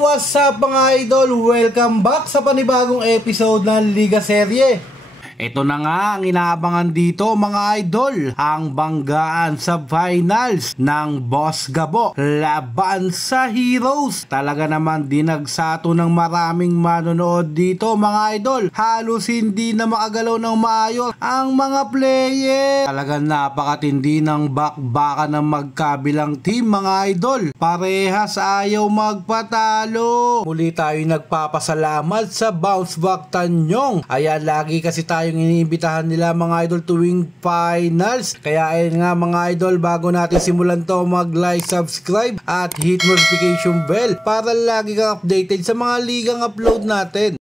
What's up mga idol? Welcome back sa panibagong episode ng Liga Serye. Ito na nga ang inaabangan dito mga idol, ang banggaan sa finals ng Boss Gabo laban sa Heroes. Talaga naman dinagsato ng maraming manonood dito mga idol. Halos hindi na makagalaw ng maayos ang mga player. Talagang napakatindi ng bakbakan ng magkabilang team mga idol. Parehas ayaw magpatalo. Muli tayo nagpapasalamat sa Bounce Back Tanyong. Ayan, lagi kasi tayong iniimbitahan nila mga idol tuwing finals. Kaya ayun nga mga idol, bago natin simulan to, mag-like, subscribe at hit notification bell para lagi kang updated sa mga ligang upload natin.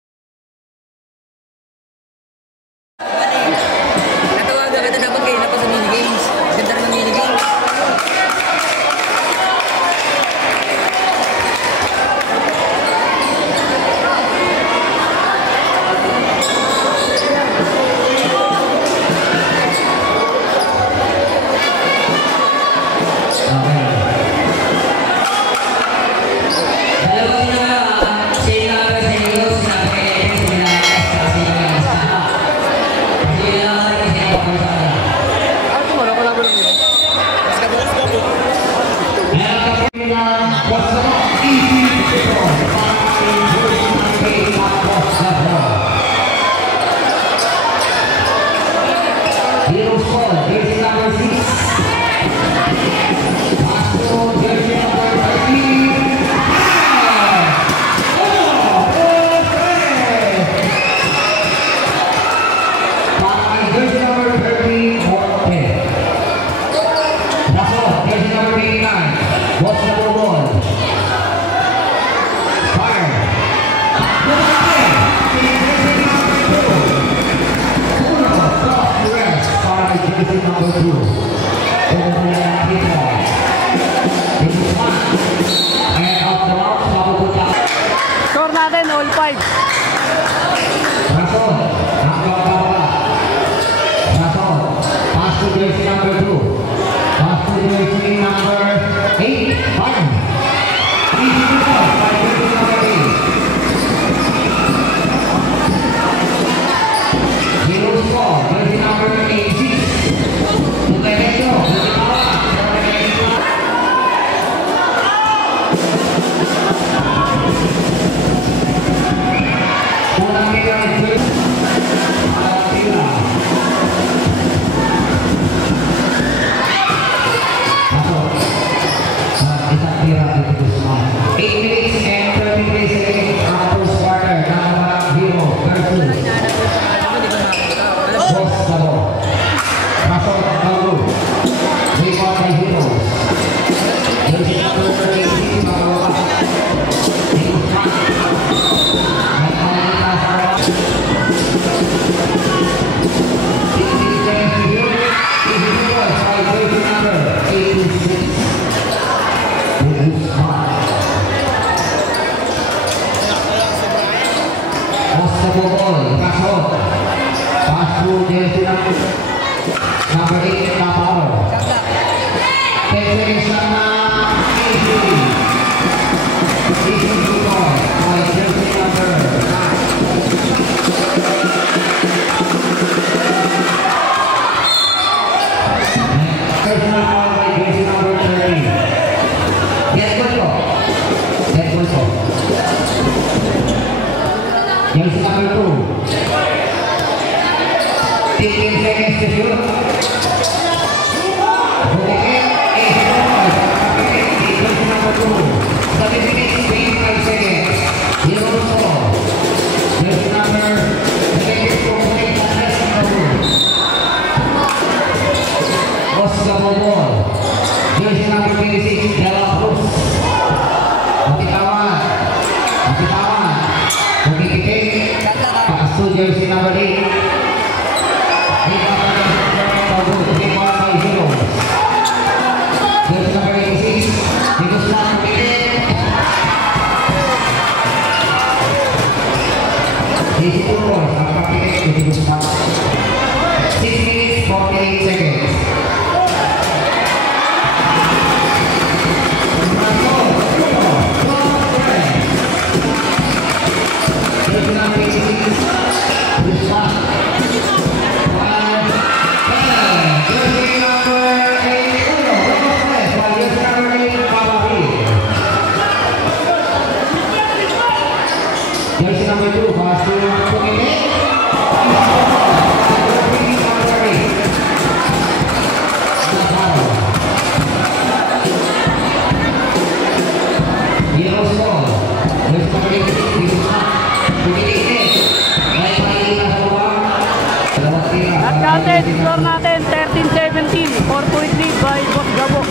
Score natin all 5. Pass to jersey number 2. Pass to jersey number 8. Fine. Easy to go. By jersey number 8. Zero score. Jersey number 86. Tuterecho. Unang tira ng jersey. Tira. Isang tira dito sa 8 minutes and 33 seconds ang first quarter ng mga Hero versus Boss Gabo. Pasok ang Gabo. Rebound by Heroes. Jersey number 36 magawa pa. Heroes front. May pangalita sa bawah. 16 seconds to Heroes. Heroes by jersey number 86. Ball, pasok. Pass to jersey number 8, Kaparo. 10 seconds na easy. Easy to ball by jersey number 9. Personal ball by jersey number 30. Get goal po. Get goal po. Jersey number 2. 15 seconds to shoot. Bukikin. Jersey number 2. 7 minutes, 25 seconds. Hero ball. Jersey number 24. Boss Gabo ball. Jersey number 26. De La Cruz. Matitawan. Matitawan. Bukikin. Pass to jersey number 8. At natin, score natin 13-17, 4-point lead by Boss Gabo.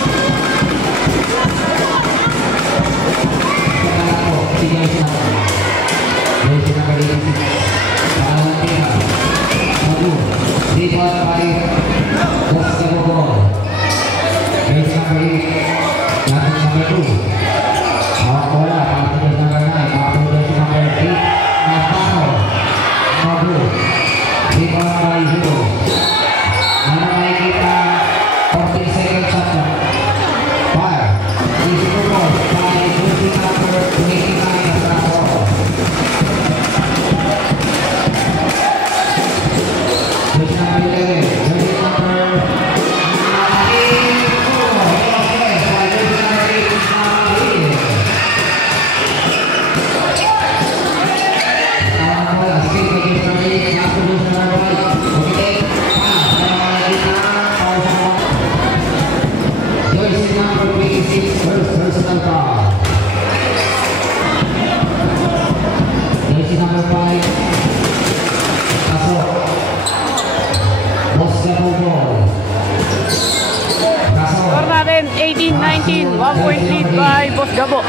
Score natin 18-19, 1-point lead by Boss Gabo.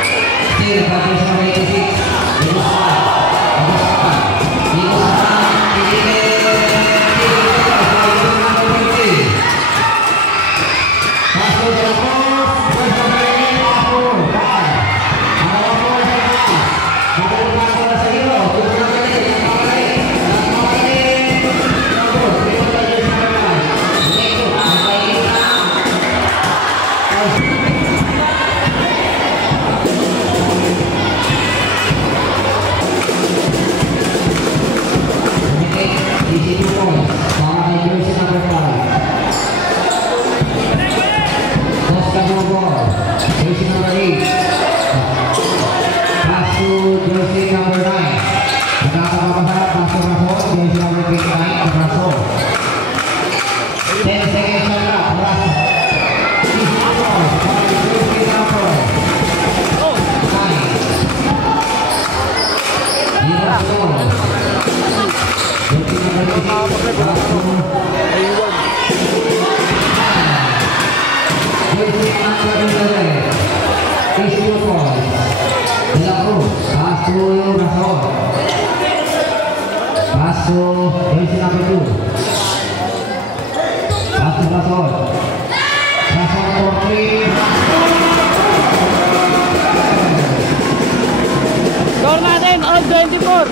Score natin all 24.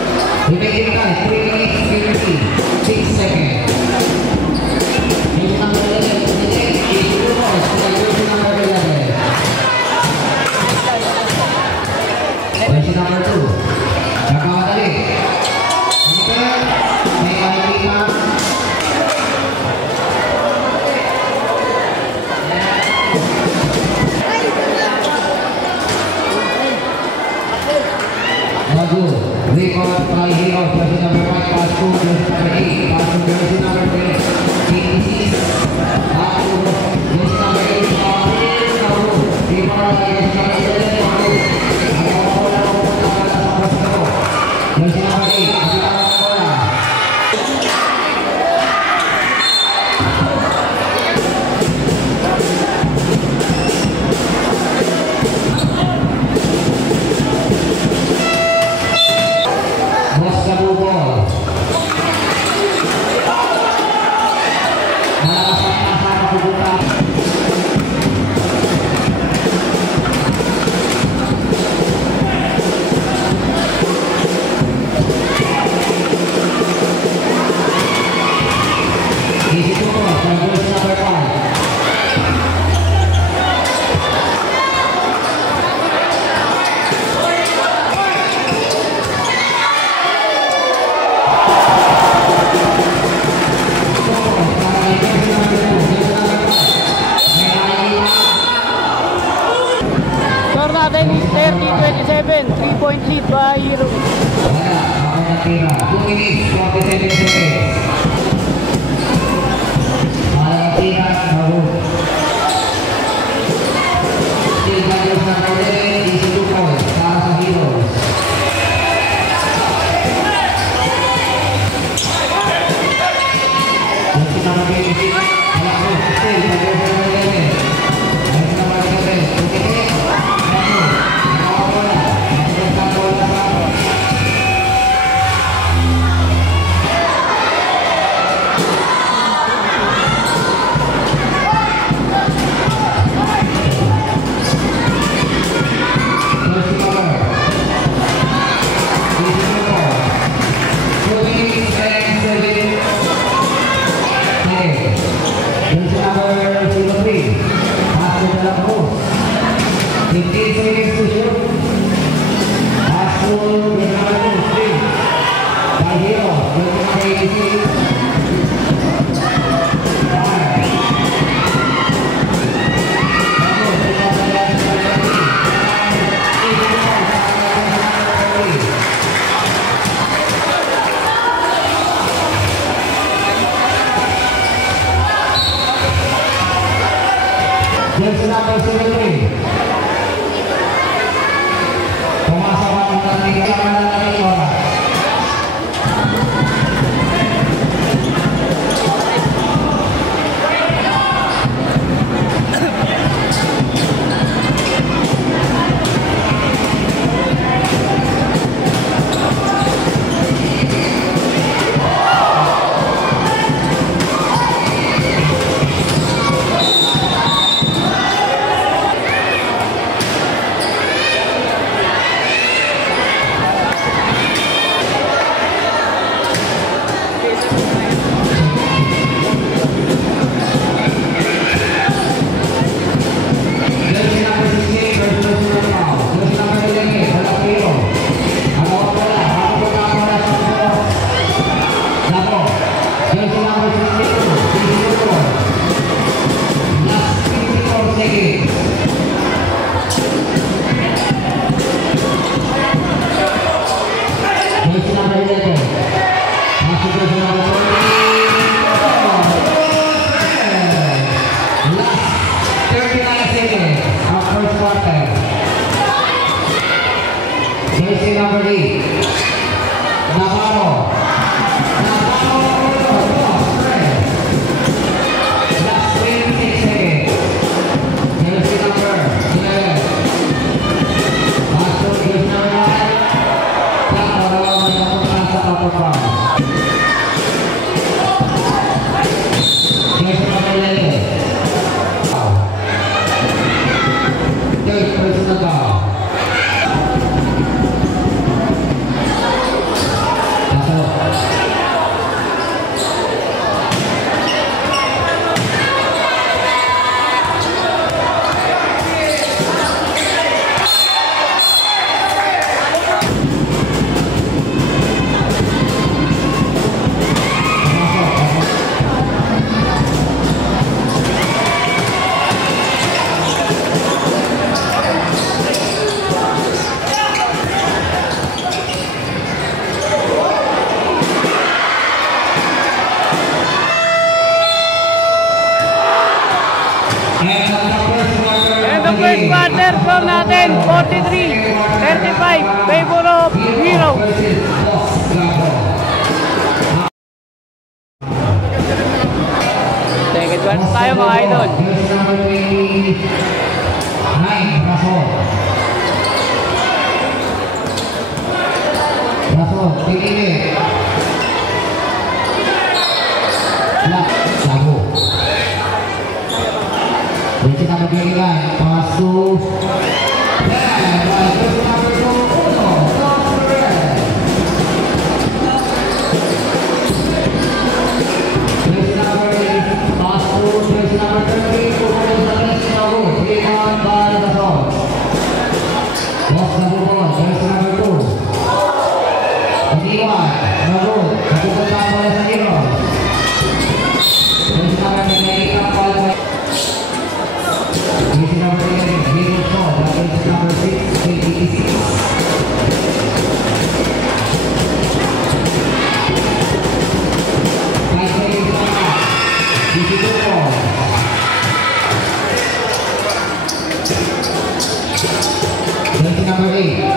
Record by Hero, jersey number 5, pass to jersey number 8, pass to jersey number 86, pass to jersey number 8, record by jersey number 11, jersey number 8, natin is 30-27, 3-point lead by Hero. wala, ako natira, 2 minutes, 47 seconds. Wala natira, Maru. Still values number 11, 22 points, para sa Heroes. Jersey number 8. Navarro. Last 26 seconds. Jersey number 11. Pasok jersey number 9. Navarro napunta sa upper bound. Jersey number 11. Third personal foul. And the first quarter score natin, 43-35, favor of Heroes. Second quarter tayo mga idol. Rason, tingin. Lago. Jersey number 29, pass to jersey number 2, jersey number 8, pass to jersey number 30, Lago, take on by Rason. Boss Lago, jersey number 2. Iniwan, Lago, napupunta ang bola sa Heroes. Jersey number 28 ang ball by jersey number 11, Heroes Paul, jersey number 6, 86. Right side is on. Jersey Paul. Jersey number 8.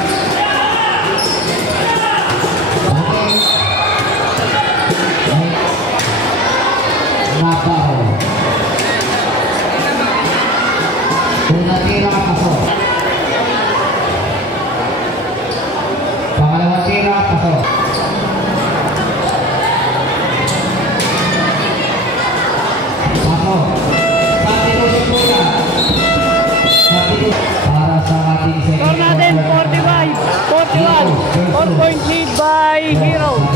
Navarro. Unang tira, pasok. Pangalawang tira, pasok. Pasok. Substitution muna. Substitution. Para sa ating second Score natin, 45-41, 4-point lead by Heroes.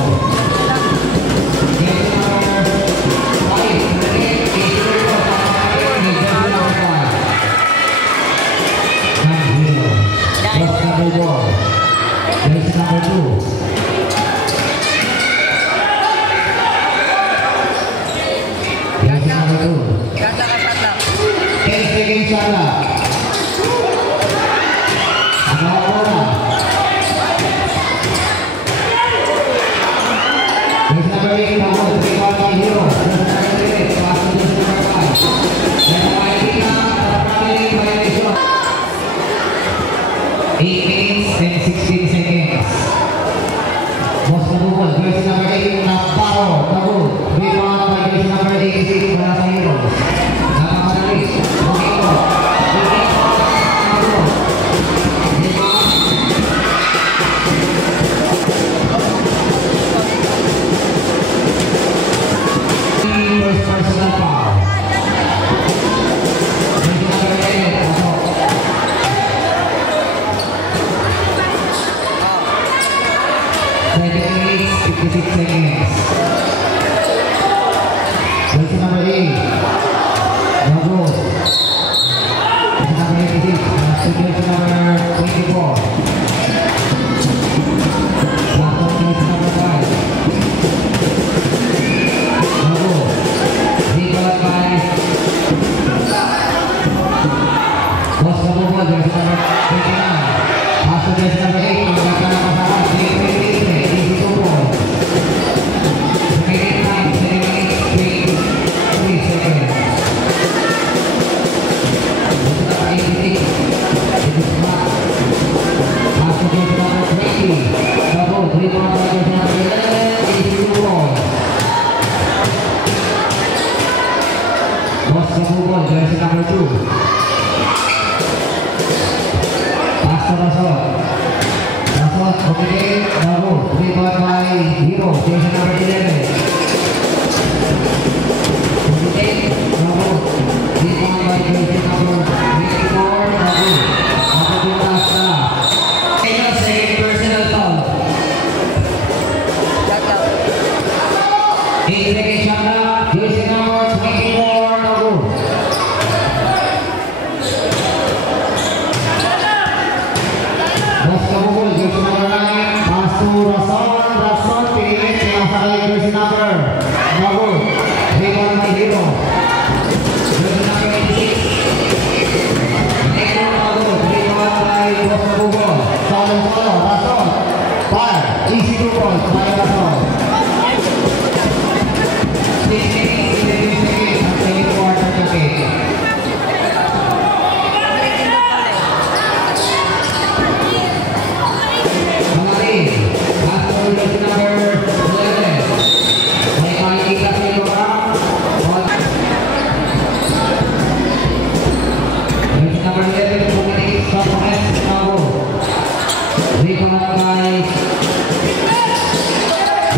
Jersey number 2. Jersey number 2. 10 seconds sana. Ano bola? Jersey number 8, Paul, 3-1 by Heroes. Jersey number 3, pass to jersey number 5. Jersey number 8 na, traveling violation. 8 minutes and 16 seconds. Boss Nabukol, jersey number 8, Navarro, Tabul. Rebound by jersey number 86, para sa Heroes. Napakadali. Bukito. First personal foul. Jersey number 11, pasok. to Rason. Rason, Bumigay, Nago. Rebound by Hero. Jersey number 11. Bumigay, Nago. Rebound by jersey number 24. Nago. Nakapuntas na. Second personal foul. 8 seconds shot na. Jersey number 24. Nago. Bos kabukul, jersey number 9. Pass to Rason. Rason, pinilit. Sinasakay jersey number. Nago. Rebound by Hero. Jersey number 86. Negro Nago. Rebound by Bos kabukul. Solo, Rason. Fire. Easy 2 points by Rason. 6 seconds, 11 seconds. Ang second quarter na game. Jersey number 11. May makikita sa iyo ba? Jersey number 11, Bumigay sa press Nago. Rebound by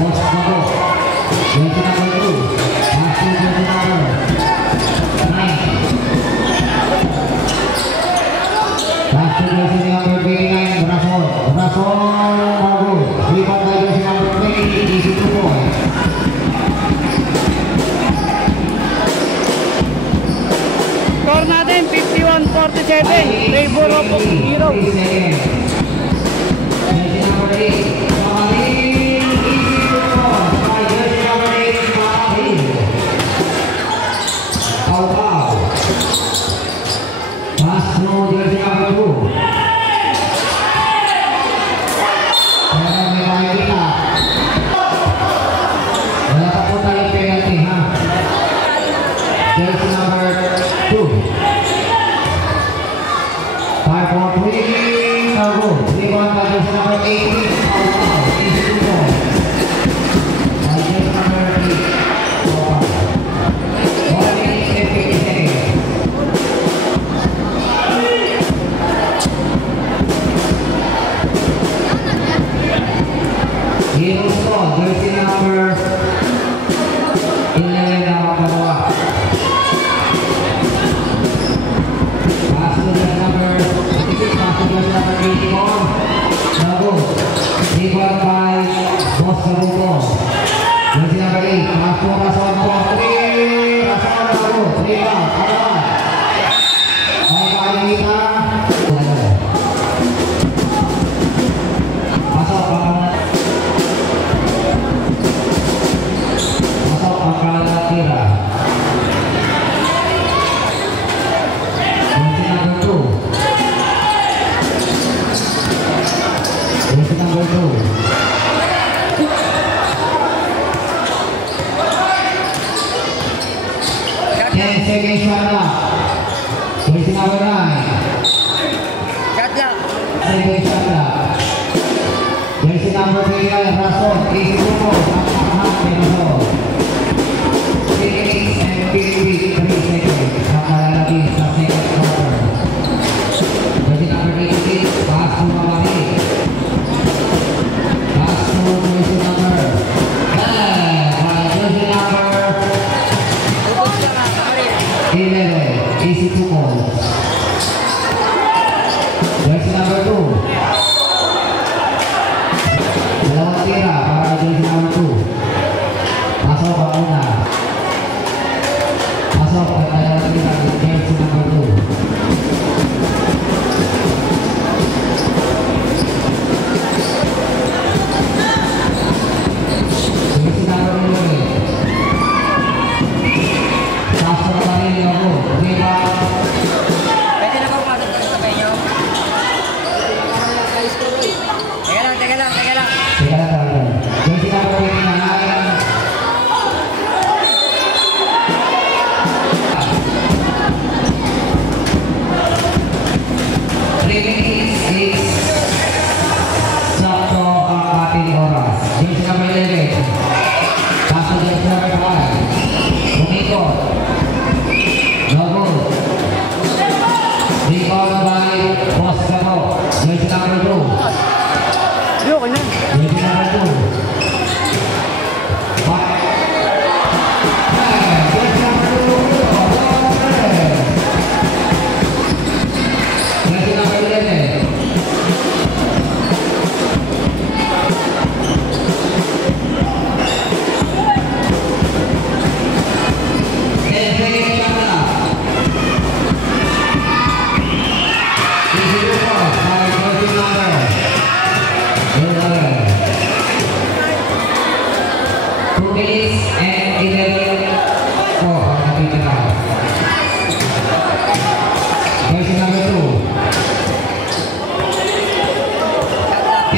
Bos Nago. Jersey number 2. Pass to jersey number 9. Pass to jersey number 29, Rason. Rason Nago. Rebound by jersey number 20, easy 2 points. Score natin 51-47. Favor of Hero. 3 seconds. Jersey number 8, Mamahin. Easy 2 points by jersey number 8, Mamahin. Foul. Pass to jersey number 2. Pero may makikita. Wala pa po tayong penalty, ha? Jersey number 2. 5-4-3. Nago. Rebound by jersey number 18. Foul. Easy 2 points. By jersey number 8. Foul. 1 minute and 50 seconds. Heroes to, jersey number 11 na kapagawa. Pass to jersey number 56, pass to jersey number 84. Nago. Rebound by Bos Kabukul. Jersey number 8, pass to Rason for 3. Rason Nago. Rebound, kalaban. May makikita. Pasok, tira. Jersey number 2. Jersey number 2. 10 seconds shot na. Jersey number 9. Second shot na. Jersey number 3, Rason. Easy 2 points. Ang Rason. 3 and 3 seconds. Nakalalagin sa second quarter. Jersey number 86, pass to Mamahin. Pass to jersey number 11. Easy 2 points. Jersey number 2. Dalawang tira para jersey number 2.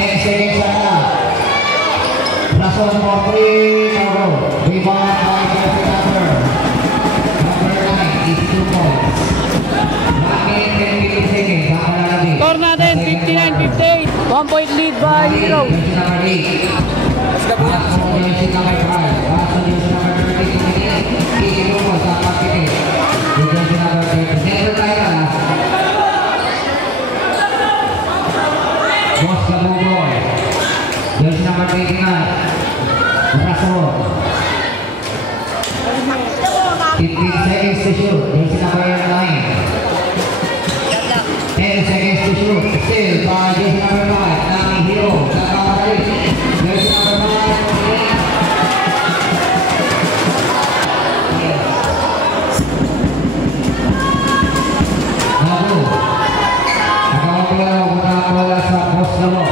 10 seconds shot clock. Last one for 3, no go. Rebound by Jeffrey Tucker. Number 9, is 2 points. 1 minute 10 seconds. Score natin 59-58. 1 point lead by Heroes. Number 8. At for jersey number 5. Pass to jersey number 30. Easy po sa pakikit. Jersey number 30. Never tayo na. Boss Kabuboy. Jersey number 29. Raso. 15 seconds to shoot. Jersey number 9. 10 seconds to shoot. Still by jersey number 5. Nang Hero. Nakakabalik. Jersey number 5. Nabu. Nakakabalik mula bola sa post na mo.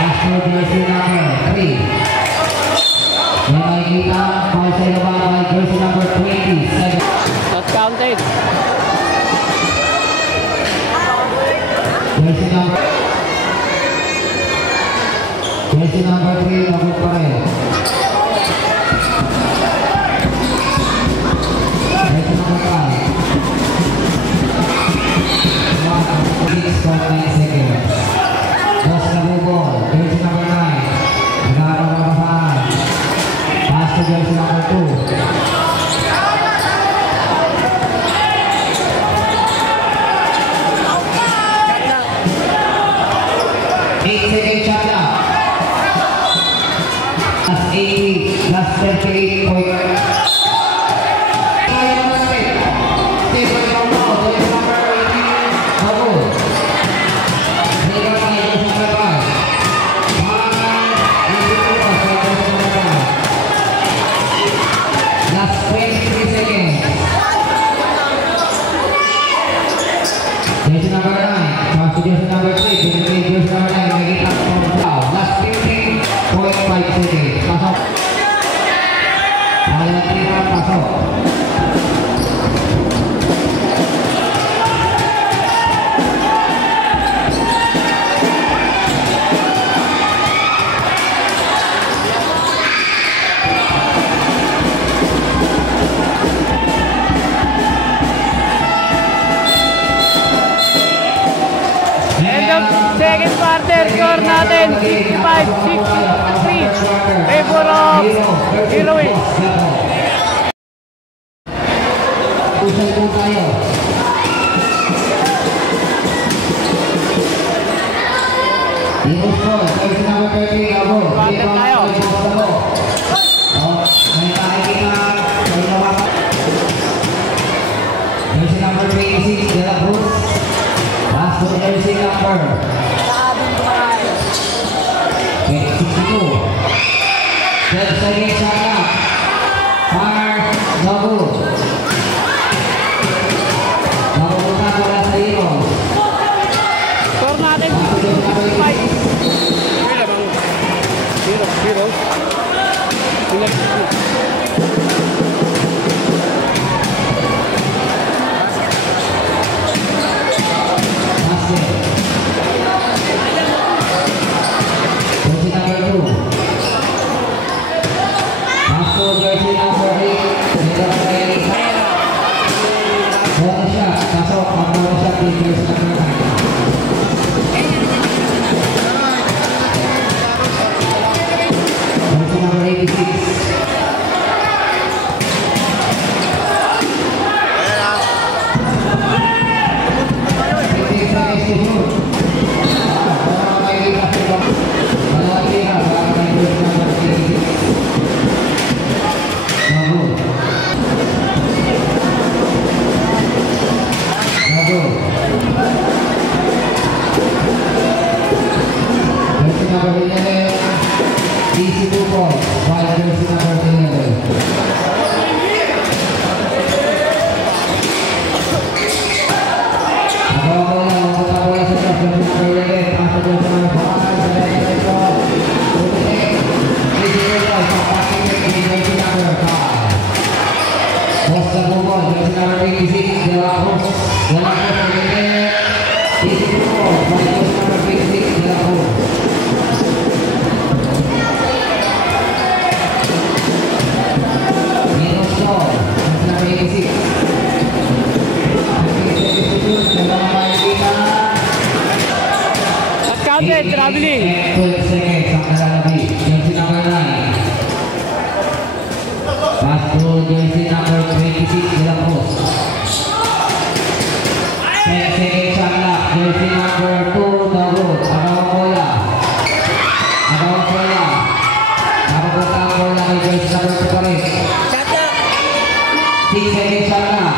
Master jersey number 3. May makikita para sa iba by jersey number 27. Not counted. Jersey number 3, lagot pa rin. Jersey number 5. 6.9 seconds. Boss Kabubol, jersey number 9. Nagkakaroon. Pass to jersey number 2. Last 38 point. Last 23 seconds. Jersey number 9. Pass to jersey number 3. Jersey number 9. Nakikita ko. Last 15.5 seconds. Pasok. Alat tira, pasok. End of second quarter. Score natin 65-63. Favor of Heroes. Usay po tayo. Heroes po, jersey number 30, Abo. Quarter tayo. May nakikita sa ilawa. Jersey number 26, De La Cruz. Last to jersey number 62. 12 seconds shot clock. Fire, no good. Mapupunta ko na sa Heroes. Score natin 65. Heroes. Jersey number 2. Paso jersey number 8. Bonus shot. Pasok ang bonus shot din jersey number 9. Jersey number 86. Easy 2 points by jersey number 11. Costa Bumol, jersey number 26, De La Cruz. De La Cruz again. Easy 2 points by jersey number 26, De La Cruz. natin, traveling. 12 seconds ang nalalabig. Jersey number 9. Pass to jersey number 26, De La Cruz. 10 seconds shot clock. Jersey number 2, Dagood. Agaw bola. Nakapunta ang bola kay jersey number 2 pa rin. 6 seconds shot clock.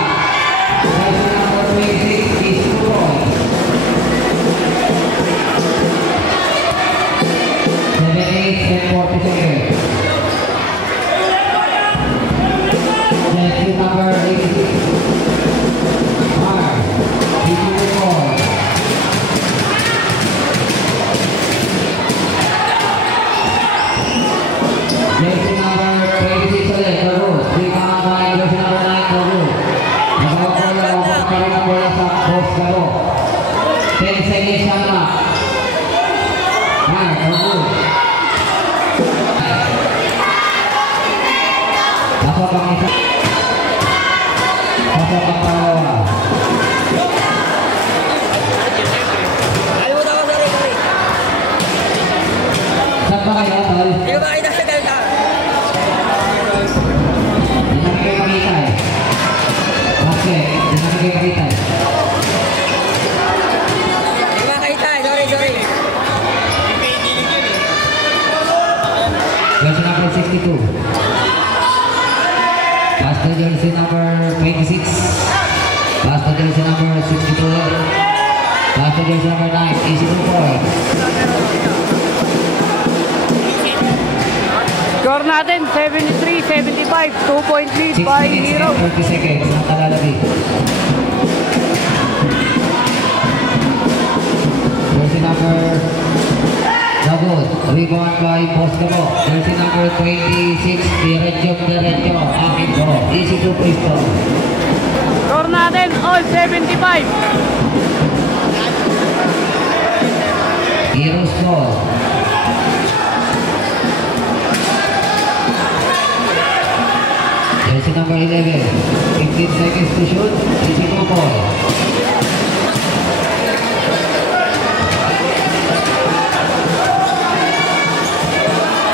Jersey number 26 is Turoy. 7-8, 10-40 seconds. Jersey number 86. Mark. Jersey number 26 ulit, Dagood. Rebound by jersey number 9, Dagood. Nagawag pa rin ang bola sa post Dagood. 10 seconds shot clock. Dagood. Pasok ang isa. Pasok ang pangalawa. Saan ba kayo, tol? Hindi ba kayo nasa Delta? Hindi namin kayo makita eh. Bakit? Hindi namin kayo makita eh. Hindi ba makita eh? Sorry. Jersey number 62. Pass to jersey number 26. Pass to jersey number 62. Pass to jersey number 9. Easy to point. Score natin, 73-75. 2-point lead 6 by minutes Hero. and 30 seconds ang talalabig. Jersey number Dagood. Rebound by Boscabo. Jersey number 26. Diretso. Akin po. Easy to pistol. Score natin, all 75. Heroes ball. Jersey number 11. 15 seconds to shoot. Easy to ball.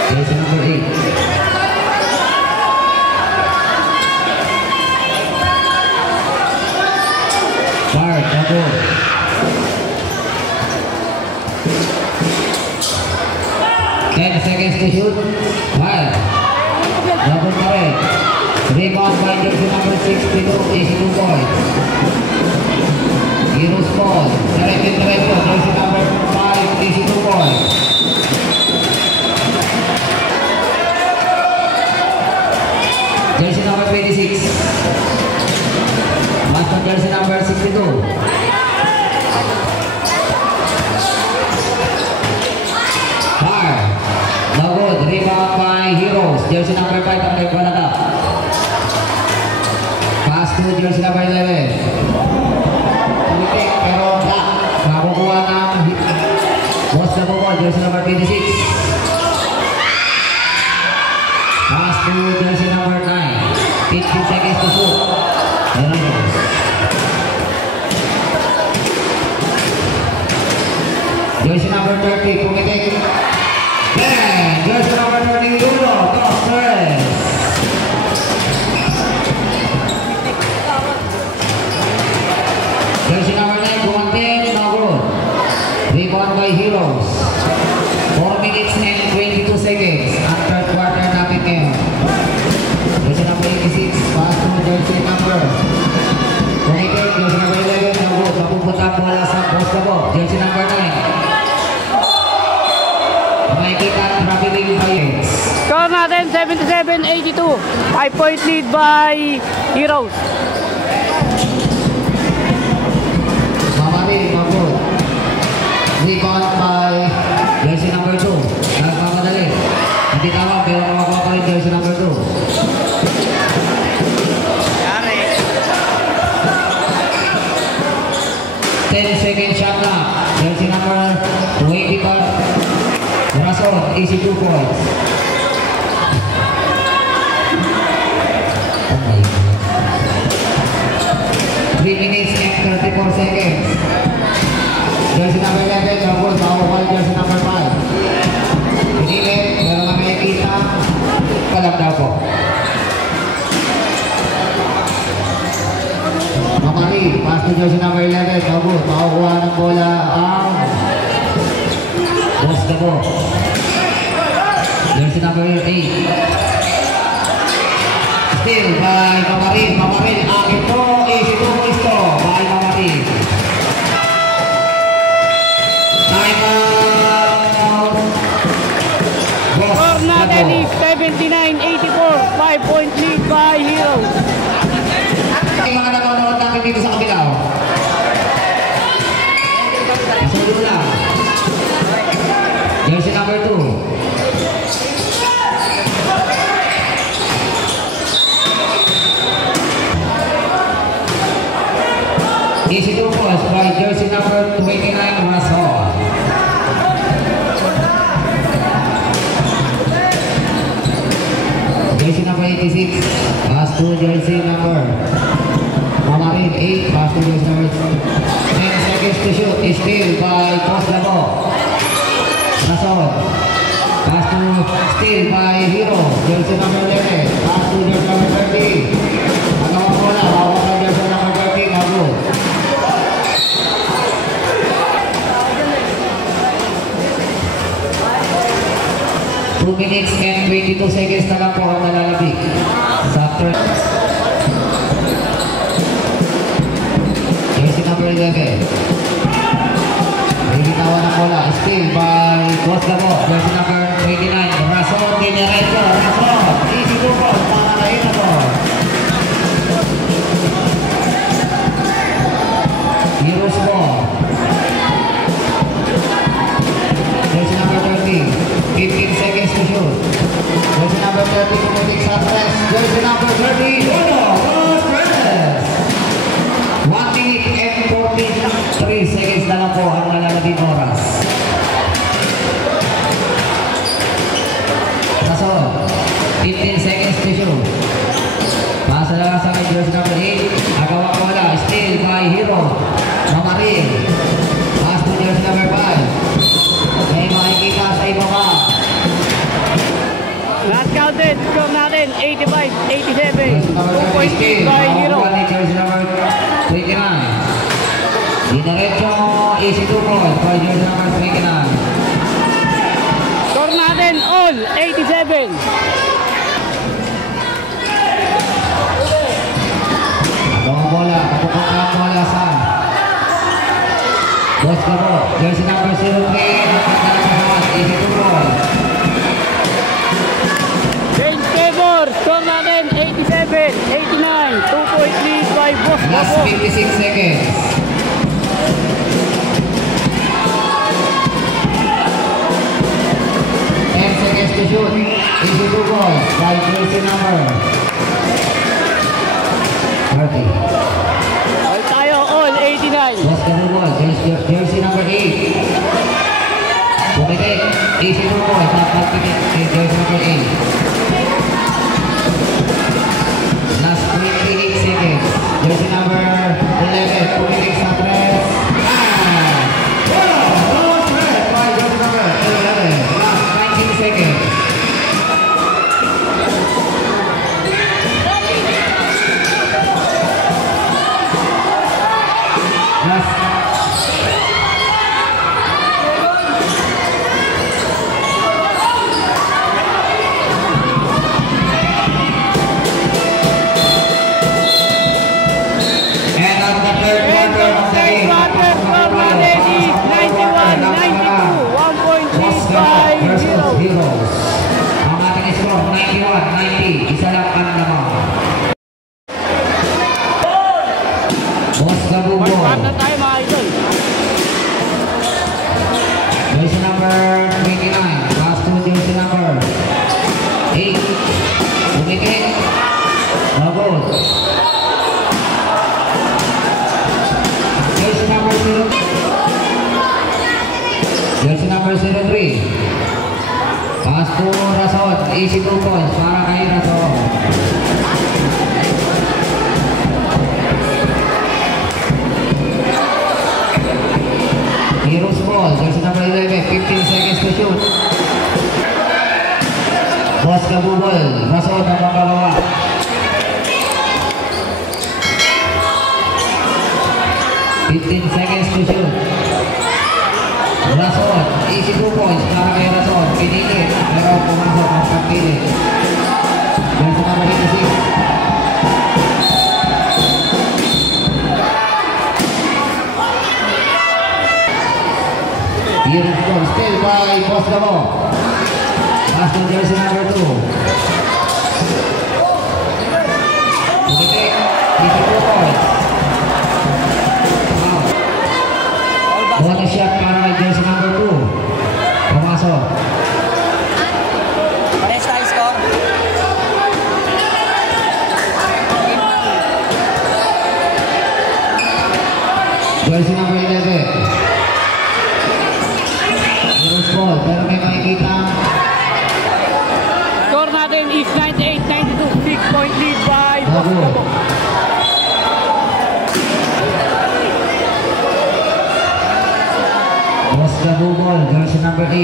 Jersey number 8. Bart, Dagood. 10 seconds to shoot. Fire. Dagood pa rin. Rebound by jersey number 62. Easy to points. Heroes ball. Diretso. Jersey number 5. Easy to points. Jersey number 26. Pass on jersey number 62. Fire. Dagood. Rebound by Heroes. Jersey number 5. Ang nagbalata. Pass to jersey number 11. Tumitik pero black. Nakukuha ng boss na ball. Jersey number 26. Pass to jersey number 9. 15 seconds to shoot. Jersey number 30, pumitik. Jersey number 30, Dulo, Torres. Jersey number 9, Gumantin, Dagood. Rebound by Heroes. 4 minutes and 22 seconds. Ang third quarter natin ngayon. Jersey number 86, pass to jersey number. Pumitik, jersey number 11, Dagood. Mapupunta ang bola sa Boscabo. Jersey number 9. Makikita ang traveling Pirates. Score natin, 77-82. 5-point lead by Heroes. Mamari, Dagood. Rebound by jersey number 2. Nagmamadali. Hindi tama, pero makakuha pa rin jersey number 2. Yari. 10 second shot na. Jersey number 25. Rason, easy 2 points. Okay. 3 minutes and 34 seconds. Jersey number 11, Dagood, bawal jersey to jersey number 11. Magut. Makakuha ng bola ang Boss Gabo. Jersey number 8. Still by Mamarin. Mamarin. Akin to. Easy to boys to. By Mamarin. Time out. Score natin is 79-84. 5-point lead by Heroes. Yung mga nanonood natin dito sa kabilaw. Pasulo na. Jersey number 2. Easy to pass by jersey number 29, Russell. Jersey number 86, pass to jersey number Mamarin 8, pass to jersey number 10 seconds to shoot, steal by Boss Gabo. Russell. Pass to steal by Hero, jersey number 11, pass to jersey number 30. Ang bola, hawak ng jersey number 30, Magut. 2 minutes and 22 seconds na lang po ang nalalabig sa after. Jersey number 11. Binitawan ng bola. Steal by Boss Gabo. Jersey number 29. Rason Dinereto. Rason. Easy to go. Pakarain na po. Heroes ball. Jersey number 30. 15 seconds to shoot. Jersey number 30 committing shot press. Jersey number 30. Bono press. 1 minute and 43 seconds na lang po ang nalalabing oras. Rason. 15 seconds to shoot. Pasa na sa jersey number 8. Agawa ko wala. Steal by Hero. Mamarin. Pass to jersey number 5. May makikita sa ibaba. Last counted, score natin 85-87. 2 points lead by Hero. Jersey number 29. Dinerecho, easy to goal for jersey number 29. Score natin all 87. Ang bola, kapukang ang bola sa Boss Gabo, jersey number 03. Easy to goal. James Kevor, score natin 87-89. 2 points lead by Boss Last Gabo. 56 seconds. 10 seconds to shoot. Easy to goal by jersey number 30. All tayo, all 89. Boss Gabo ball, jersey number 8. Pumitik, easy to goal. Dapat pitik kay jersey number 8. Last 28 seconds. Jersey number 11. Pumitik sa press. Press by jersey number 11. Last 19 seconds. Last. And of the third quarter of the game, Score natin is 91-92. 1 point lead by versus Hero. Heroes. Ang ating score 91-90. Isa lang ang naman. Boss Gabo One ball. part na tayo mga idol. Jersey number 29. Pass to jersey number 8. Pumikit. Bagol. Jersey number 0. Jersey number 03. Pass to Rason. Easy 2 points para kay Rason. Heroes ball. Jersey number 11. 15 seconds to shoot. Boss Gabo ball. Rason ang magagawa. Easy 2 points para kay Rason. Pinili. Pero pumasok ang pagpili. Jersey number 86. Beautiful still by Boss Gabo. Last one, jersey number 2. Pumitik, 82 points. Wow. One shot para kay jersey number 2. Pumasok. Pares tayo score. Jersey number 11. Ball, pero may makikita. Score natin is 98-92. 6-point lead by Boss Gabo. Boss Gabo ball, jersey number 8.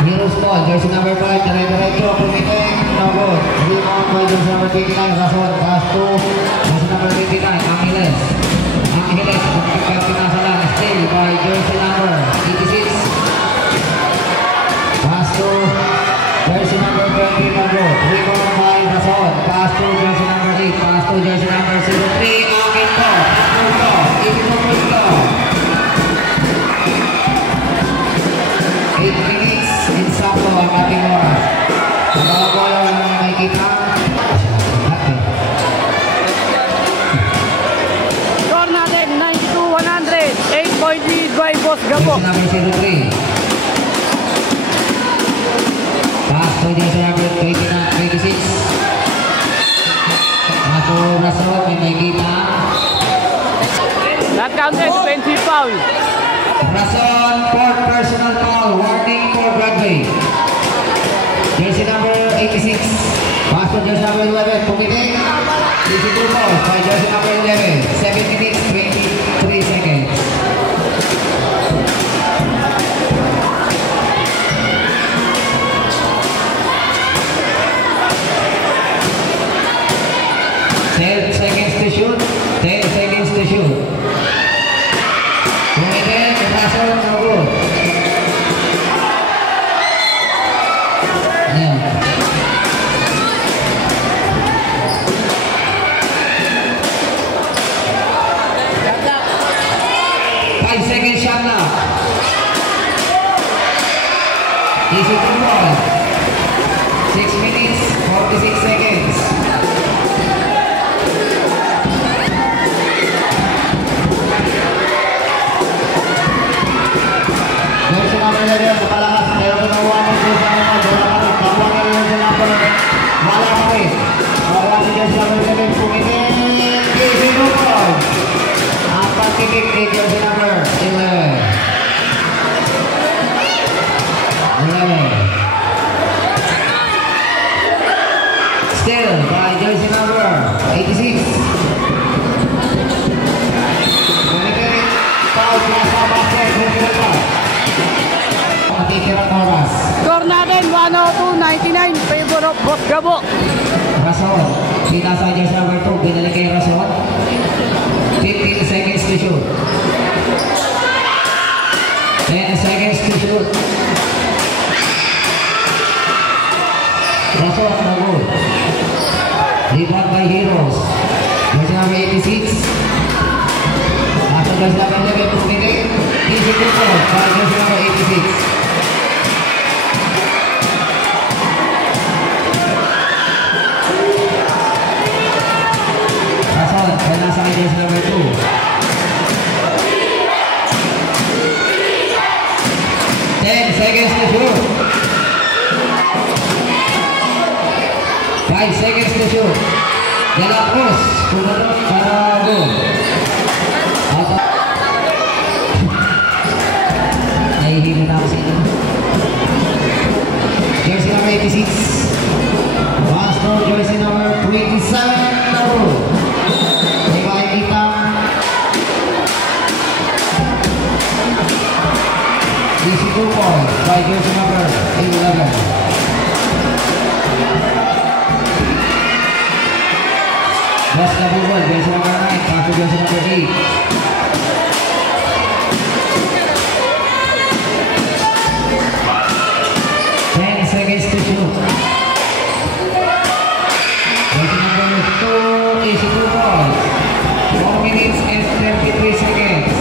Heroes ball, jersey number 5. Dire-diretso, pumiting, no good. Rebound by jersey number 29, Rason. Pass to jersey number 29, Angeles. Angeles, pagkakapinasalan, still by jersey number 86. Pass to jersey number 20, no good. Rebound by Rason. Pass to jersey number 8. Pass to jersey number 03, akin to. Ito to. 8 minutes insakto ang ating oras. Sa mga bola na nakikita, Score natin 92-100. 8-point lead by Boss Gabo. jersey number 03. Pass to jersey number 26. Mato Rason, may nakikita. Not counted, defensive foul. Rason, fourth personal foul. Warning for Broadway. Jersey number 86. Pass to jersey number 11. Pumiting. Easy 2 balls by jersey number 11. 7 minutes, 23 seconds. Easy to ball. 6 minutes, 46 seconds. Jersey number 11, napalakas. Pero ginawa mo sa mga bola ka rin. Kapwa ka rin sa number. Wala ka rin. Wala si jersey number 11. Pumitin. Easy to ball. Ang pagkikik ni jersey number 11. Still by jersey number 86. Bumibig, foul sa basket, matitirang oras. Score natin 102-99, favor of Boss Gabo. Rason, pinasa jersey number 2, binalik kay Rason. 15 seconds to shoot. 10 seconds to shoot. Rason, no good. Rebound by Heroes. Jersey number 86. After jersey number 11, pumitig. Easy to ball by jersey number 86. Rason, nasa kay jersey number 2. 10 seconds to shoot. 5 seconds to shoot. De La Cruz, pumarot para goal. Nahihilo na ako sa inyo. Jersey number 86. Boston, jersey number 27. Na goal. May makikita. Easy 2 points by jersey number 11. Best number 1, jersey number 9, pass to jersey number 8. Seconds to shoot. Jersey number 2 is 2 balls. 4 minutes and 33 seconds.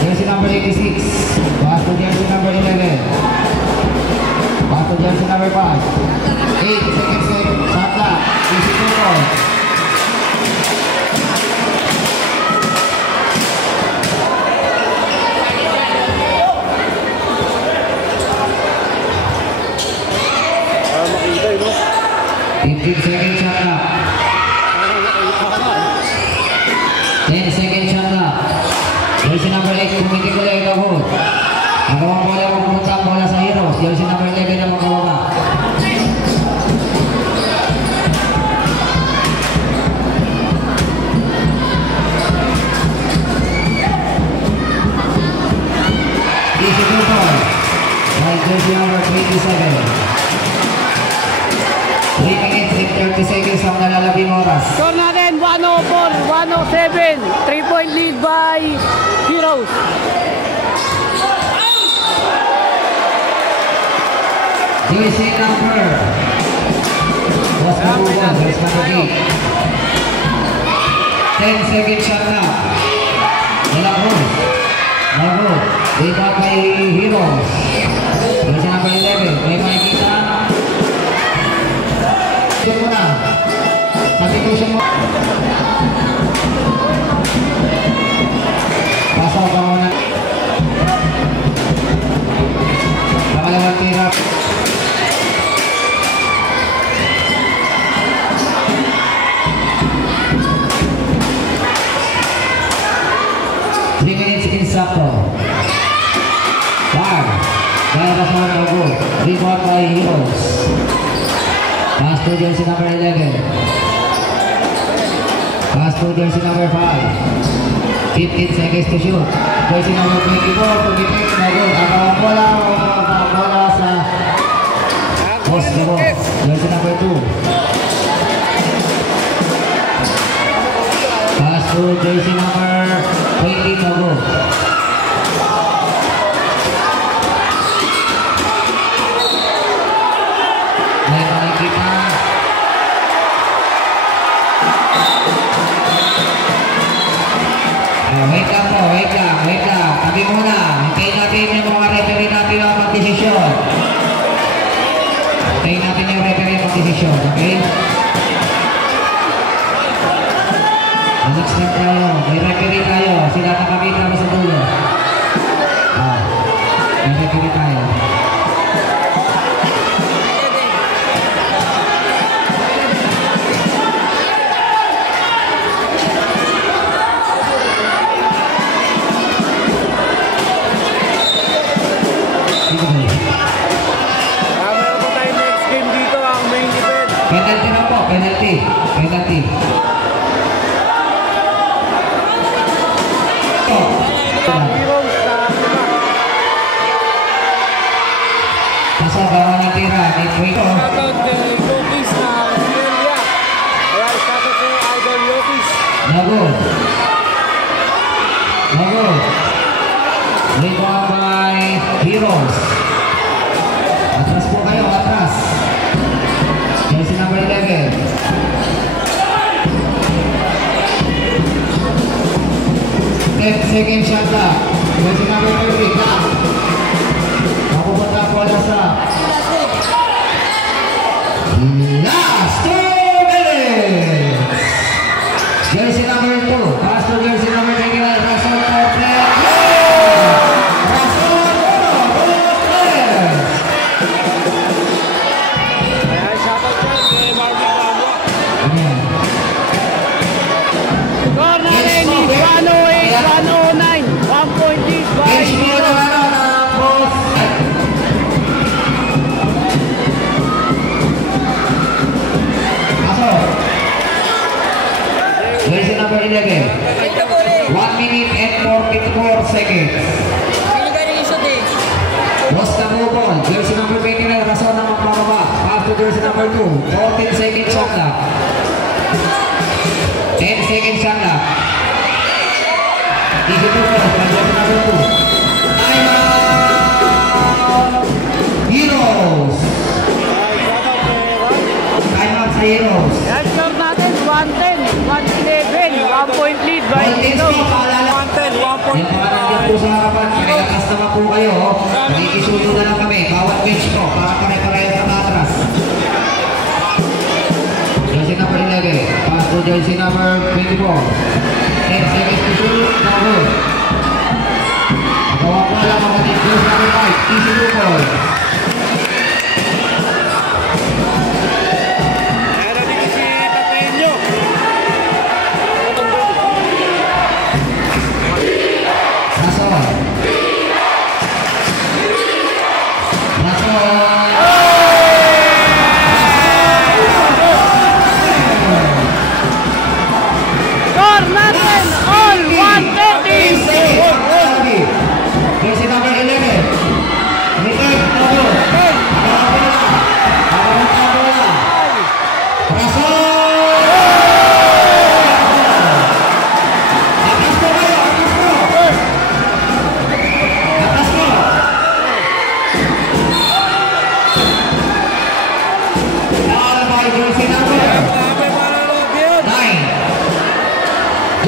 Jersey number 86. Pass to jersey number 11. Pass to jersey number 5. 8 seconds left. Shot clock. Easy 2 balls. Makita yun, no? 15 seconds shot clock. 10 seconds shot clock. Jersey number 8, kumitik ulit ang hood. Nagawang bola mo pumunta ang bola sa Heroes. Jersey number 11 ang magkawala. Easy 2 ball. By jersey number 27. 3 minutes and 30 seconds ang nalalabing oras. Score natin 104-107. 3-point lead by Heroes. Jersey number was number 1, jersey number 8. 10 seconds shot now. Malakot. Malakot. Rebound by Heroes. Jersey number 11. May makikita. Ito mo na. Constitution mo. Pasaw ka muna. Nakalawang tira. Insakto. Bar. Dahil kasama ng goal. Rebound by Heroes. Pass to jersey number 11. Pass to jersey number 5. 15 seconds to shoot. Jersey number 24. Tumitik na goal. Ang bola sa post na goal. Jersey number 2. Pass to jersey number 20 na goal. Wait lang. Tabi muna. Hintayin natin yung mga referee natin ang mag-desisyon. Hintayin natin yung referee mag-desisyon. Okay? Next lang tayo. May referee tayo. Sila nakakita mo sa dulo. May referee tayo. Penalty na po, penalty. Pasok, bawang natira. May point ko. Yokis na Australia. Kaya status ni Idol Yokis. Nagod. Rebound by Heroes. Atras po kayo, atras. Jersey number 11. Second shot na. Jersey number 30. Mapupunta po na sa last 2 minutes. Jersey number 2. Pass to jersey number 21. Rason Cortez. Score natin is 108-109. 1 point lead by Heroes. jersey number 2. 14 seconds shot clock. 10 seconds shot clock. Easy to cross by jersey number 2. Time out! Heroes! Time out sa Heroes. Yan, score natin, 110, 111, 1 point lead by Heroes. 110, 1 point yung mga nandiyan po sa harapan, nakilakas naman po kayo. Nakikisuyo na lang kami. Bawat bench po, para pare-pareho sa matras. Jersey number 11. Pass to jersey number 24. 10 seconds to shoot. No good. Gawa ko lang mga jersey number 5. Easy to call.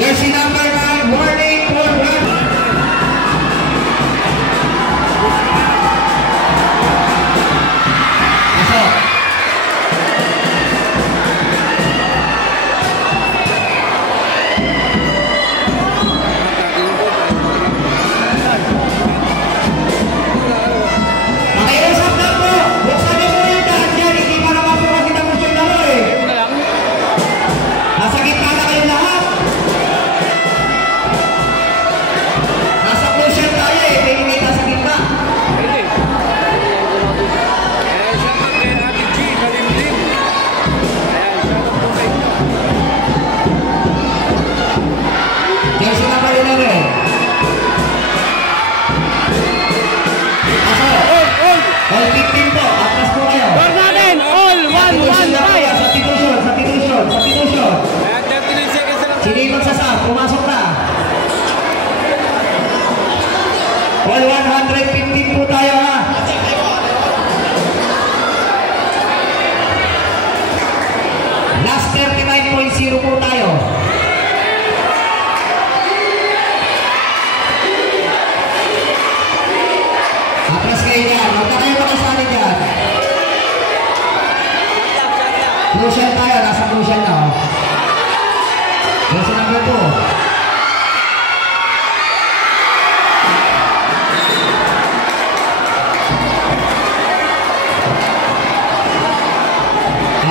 Jersey number 9, warning for run. Pasok. Makiusap lang po. Buksan niyo po yung daan dyan. Hindi pa naman po kasi tapos yung laro eh. Nasa gitna na kayong lahat. Nasa cushion tayo eh. Hindi nasa gitna. Jersey number 11. All 15 po. Atras po kayo. Score natin, all 115. Sa titusyon. Sinipag sa sab. Pumasok na. All 115 po tayo ha. Last 39.0 po tayo. Atras kayo dyan. Huwag na kayo makasali dyan. Crucial tayo. Nasa crucial na. Jersey number 2.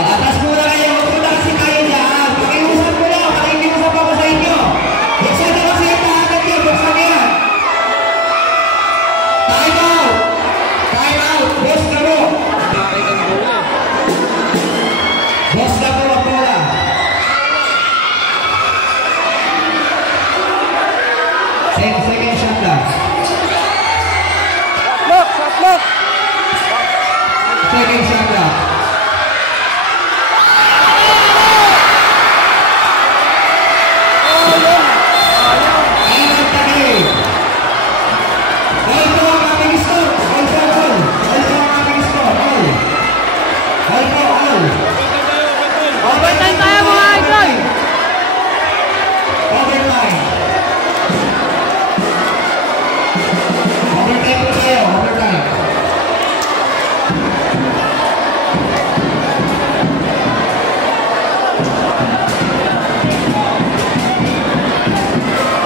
Atras muna kayo. Huwag muna kasi kayo dyan. Pakiusap mo lang. Pakiusap ako sa inyo. Buksan na kasi yung tahanan nyo. Buksan na yan. Time out! Time out! Boss na mo! Boss na po ang bola. Second shot lang. Shot. Second shot lang. Ayun tayo. All po ang aming score. All po ang aming score. All po. Overtime tayo mga idol. Overtime. Overtime po tayo. Overtime.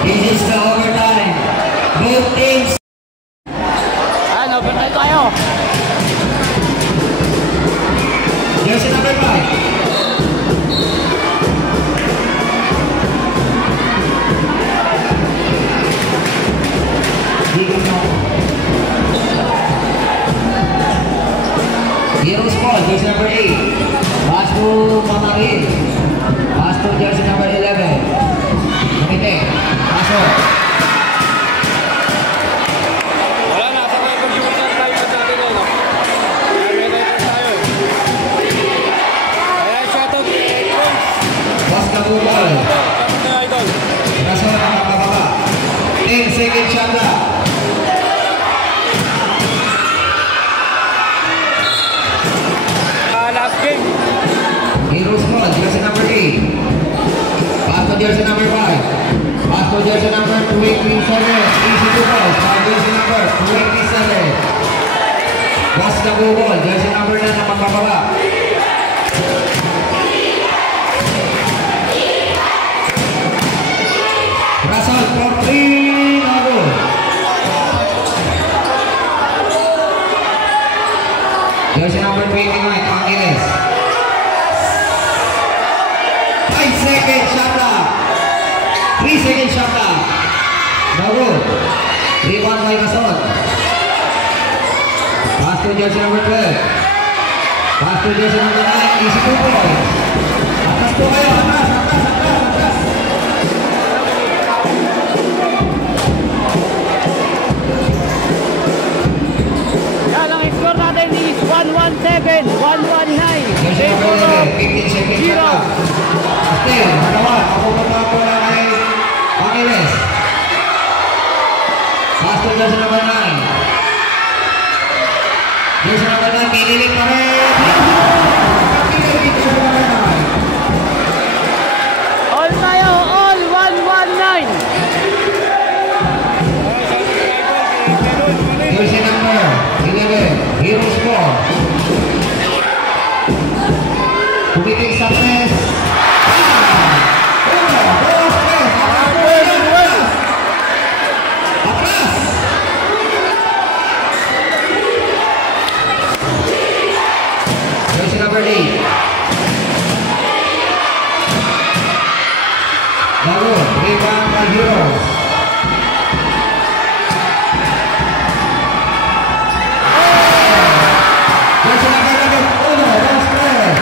This is the overtime. Both teams. Ayan, overtime tayo. Jersey number 5. Heroes ball, jersey number 8. Pass to Mamarin. Pass to jersey number 11. Kumite. Pasok. Wala na, sa computer tayo sa atin, no? Tayo. easy to pass, jersey number 27. Gas na bubol, jersey number 9 na magpapaba. Rason for 3 na goal. Jersey number 29, Angeles. 5-second shot clock. 3-second shot clock. No good. Rebound by Rason. Pass to jersey number 12. Pass to jersey number 9. Easy 2 points. Atas po kayo. Atas. Yan, ang score natin is 117, 119. Jersey number 11. 15 seconds shot clock. Still, matawa. Papupunta po na kay Angeles. Pass to jersey number 9. Jersey number 9, kinilig pa rin. All tayo, all 119. Jersey number 11, Heroes 4. Pumiting sa press. Jersey number 8. Bago, rebound by Heroes. Jersey number 1, last play.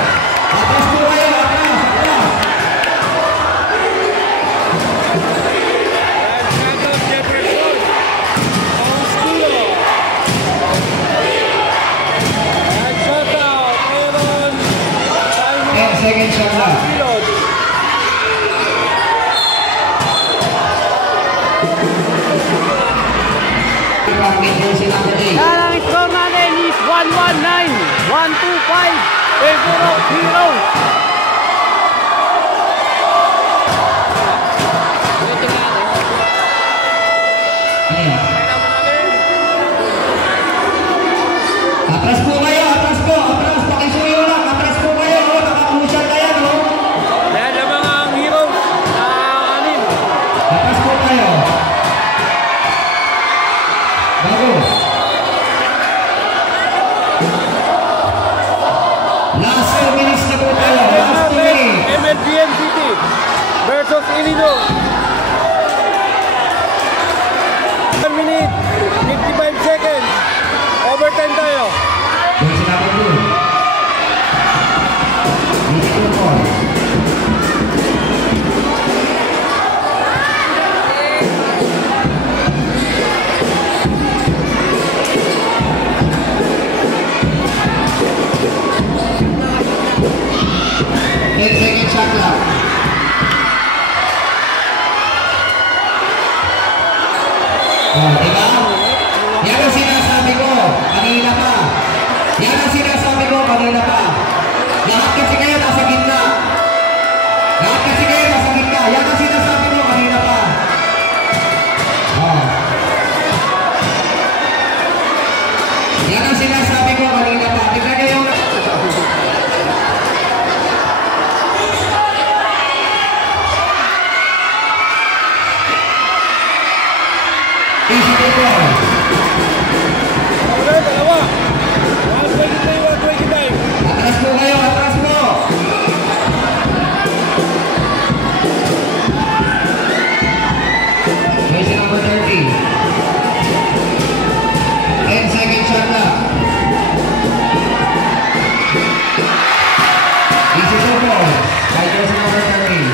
Atas po kayo, atas. Second shot clock. Jersey number 8. Yan, ang score natin is 119, 125. Favor of Heroes. Ayan. Atras po kayo, atras po, atras. Pakisuyo lang, atras po kayo. Nakakusyal na yan, oh. Yan lamang ang Heroes na anim. Atras po kayo. Bago. Last 2 minutes na po tayo. Last 2 minutes. MLBM City versus Illinois. 1 minute, 55 seconds. Overtime tayo. Jersey number 2. Easy 2 points. Second shot clock. Oh, diba? Yan ang sinasabi ko kanina pa. Yan ang sinasabi ko kanina pa. Lahat kasi kayo nasa gitna. Lahat kasi kayo nasa gitna. Yan ang sinasabi ko kanina pa. Oh. Yan ang sinasabi ko kanina pa. Tignan kayo. Easy to go. Atras po kayo, atras po. Jersey number 30. 10-second shot clock. Easy to go. By jersey number 30.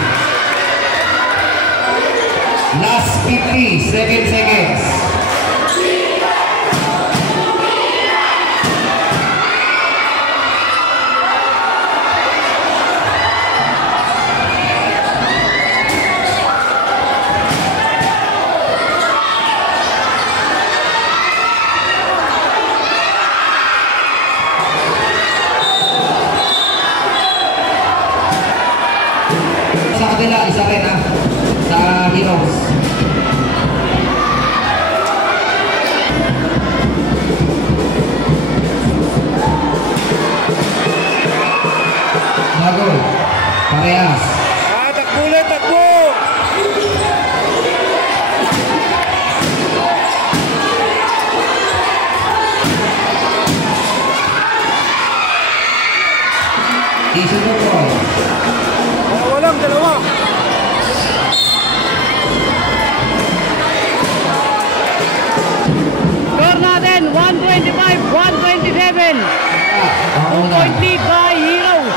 Last 50 seconds. Sa kanila, isa rin ha. Sa Heroes. Easy to points. Dalawa. Score natin, 125-127. 2-point lead by Heroes.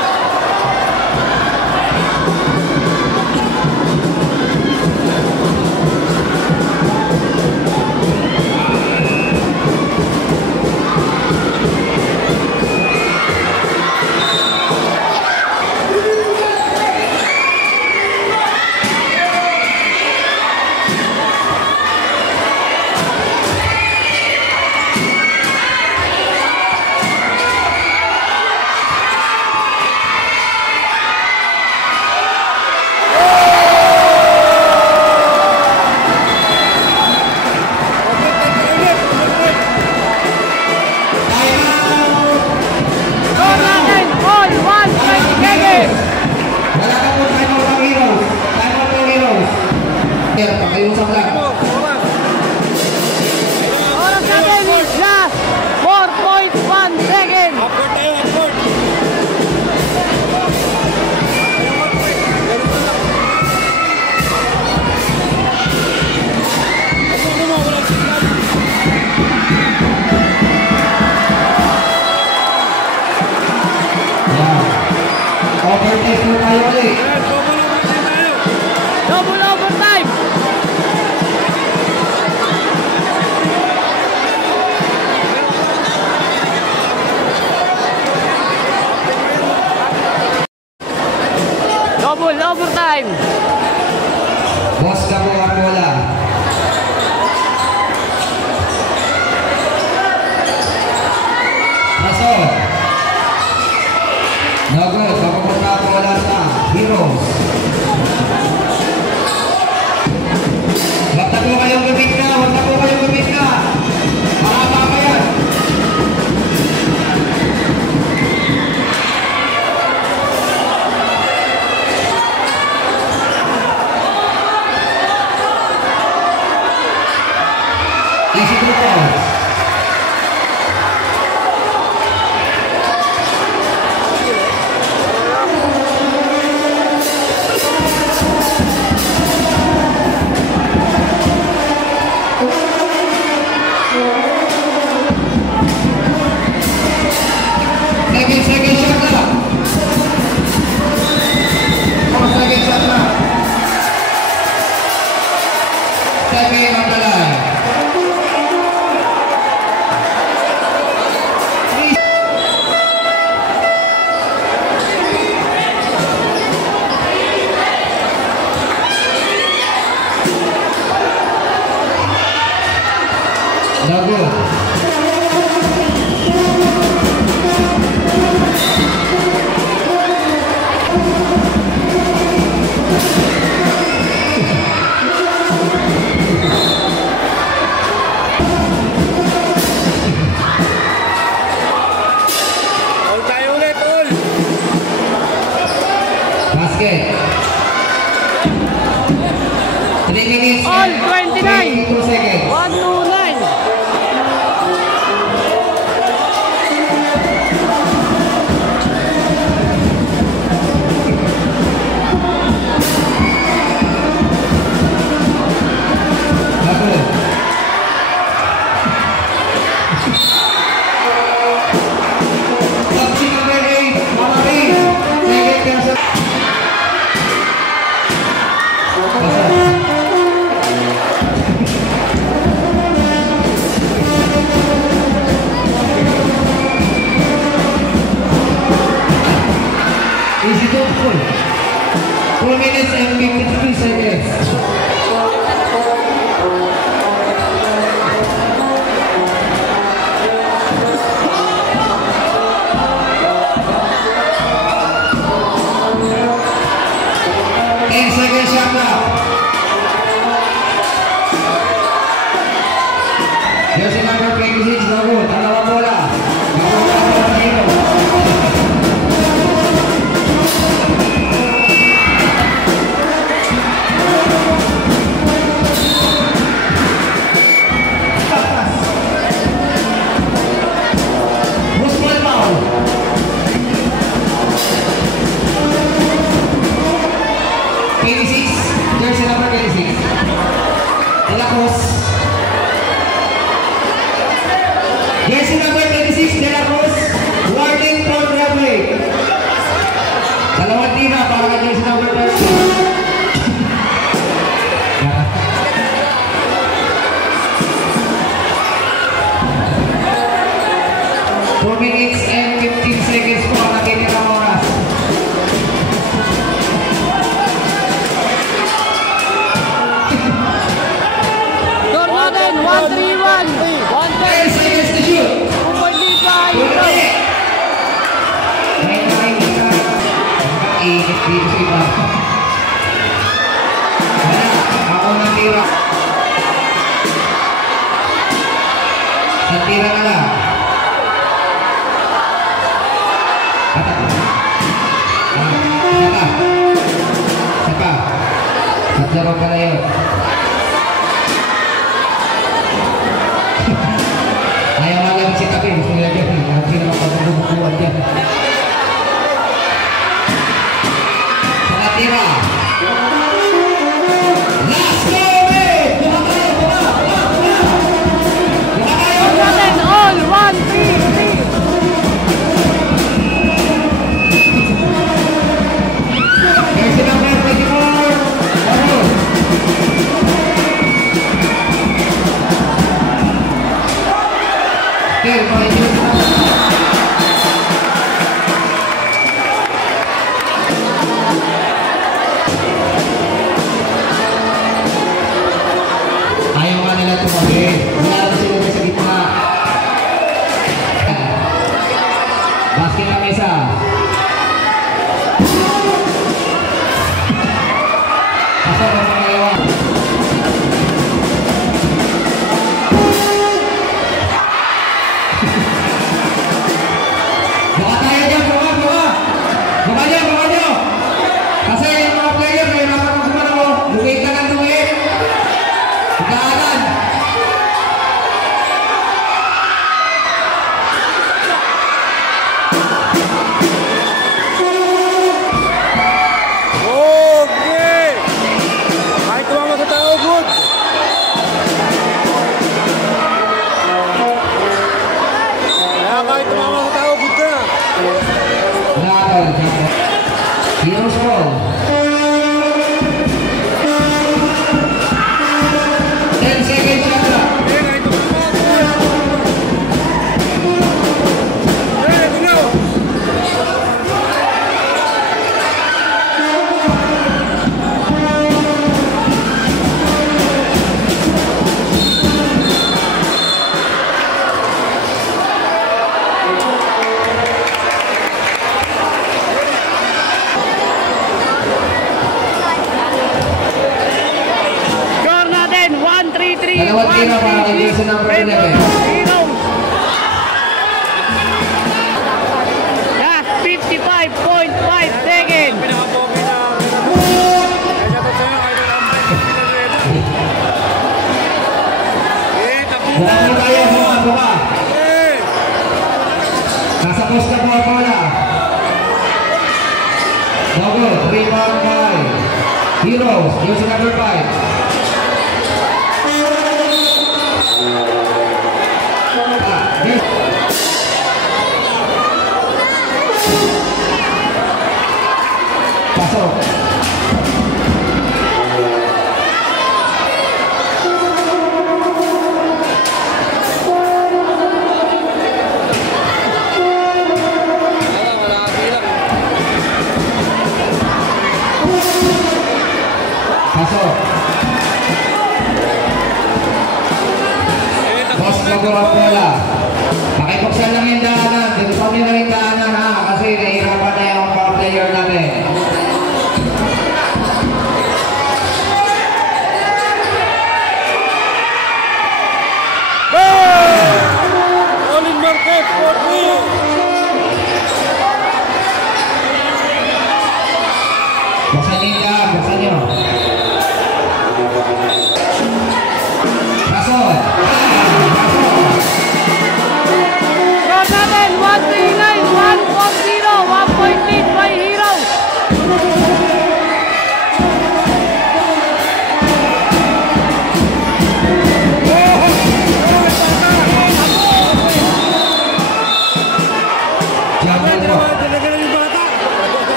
Pakiusap lang. Oras natin is just 4.1 seconds. Overtake mo tayo ulit. Double overtime. Double overtime. Boss ka mo ang bola. Pasok. No good. Papapunta ang bola sa Heroes. Huwag na po kayong gumit na. Huwag na po kayong gumit na. Mahaba pa yan. Easy to points. Jersey number 26, De La Cruz, warning from referee. Dalawang tira para kay jersey number 30. 4 minutes and 15 seconds po ang nakitirang oras. Score natin, 1-3-1. 10 seconds to shoot. 2-point lead pa Hero. Init dito sa iba. Wala, ako ng tira. Sa tira na lang. Patak. Saka. Saka. Sadyarong ka na yun. Ayaw nga lang si Tabi. Gusto nila dyan. Hindi naman pagbubukuan dyan. Saka tira. Last go, eh! Buka tayo! Buka! Buka! Buka! Buka tayo! Score natin, all 1-3-3. Jersey number 24. Ano? Okay, ayaw nga nila tumabi. Wala na sila sa gitna. Basket ang isa. Pasok ang pangalawa. Buka tayo dyan, buka, buka. Buka dyan, buka dyan. Kasi yung mga player, may naman kumano. Luwit na ng luwit. Higaanan. Okay! Kahit tumama sa tao, good! Kaya kahit tumama sa tao, good na! Laban. Heroes ball. 10 seconds shot clock. Eh, kahit tumama, good! Eh, tingnan! Score natin, 1-3-3. Dalawang tira para kay jersey number 11. Heroes. Last 55.5 seconds. Pinaka-pogi na... Kaya shoutout sa'yo, kahit Buka mo tayo, buka, buka. Eh! Nasa post na po ang bola. Dogo, 3-1-5. Heroes, jersey number 5. Pasok. Pasok. Boss Dogo ang bola. Pakibuksan lang yung daanan. Dito pa nyo lang yung daanan ha. Kasi nahihirapan na yung power player natin. Colin Marquez, 4-3! Buksan nyo yung daan. Buksan nyo. Pasok. Pasok. Score natin, 1-3-9, 1-4-0. 1-point lead by Heroes.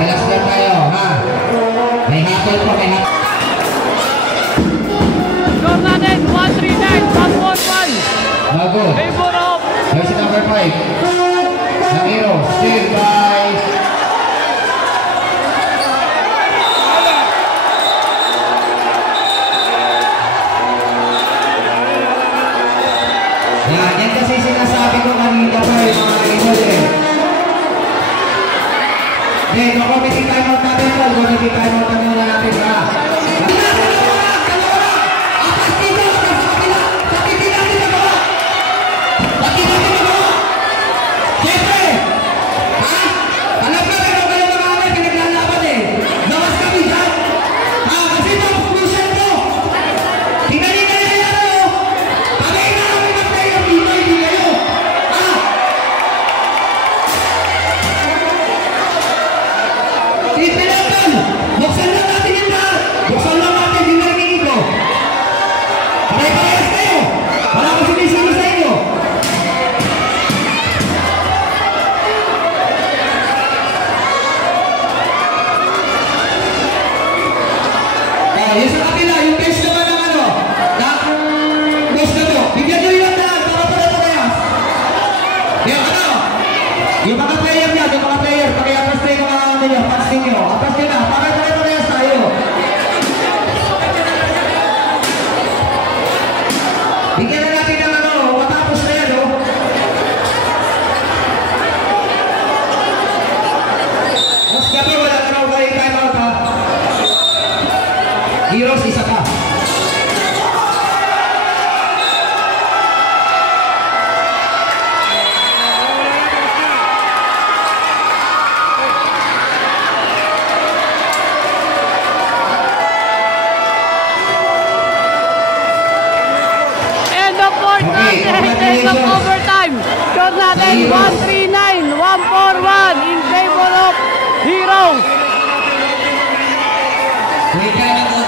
Relax lang tayo, ha? May hatol po, may hatol. Score natin, 139, 141. No good. Favor of Jersey number 5. Ng Heroes. Still by... Yan kasi sinasabi ko kanina pa yung mga idol eh. Okay, committee timeout natin po. Committee timeout na muna natin ha. Buksan lang natin yung lahat! Buksan lang natin yung narinig ko! Pare-parehas kayo! Wala ko sinisino sa inyo! Yung sa kapila, yung best naman ng ano, best na to. Bigyan nyo yung lahat para pare-parehas. Yung ano, yung mga player niya, yung mga player, pakiapas na yung mga ano nyo, pass ninyo. Apas nyo na, pare-parehas tayo. Bigyan na natin ng ano, matapos na yan, oh. Mas gabi, wala ka na ugali time out, ha. Heroes, isa ka. End of overtime. Score natin 139, 141 in favor of Heroes. Wait ka na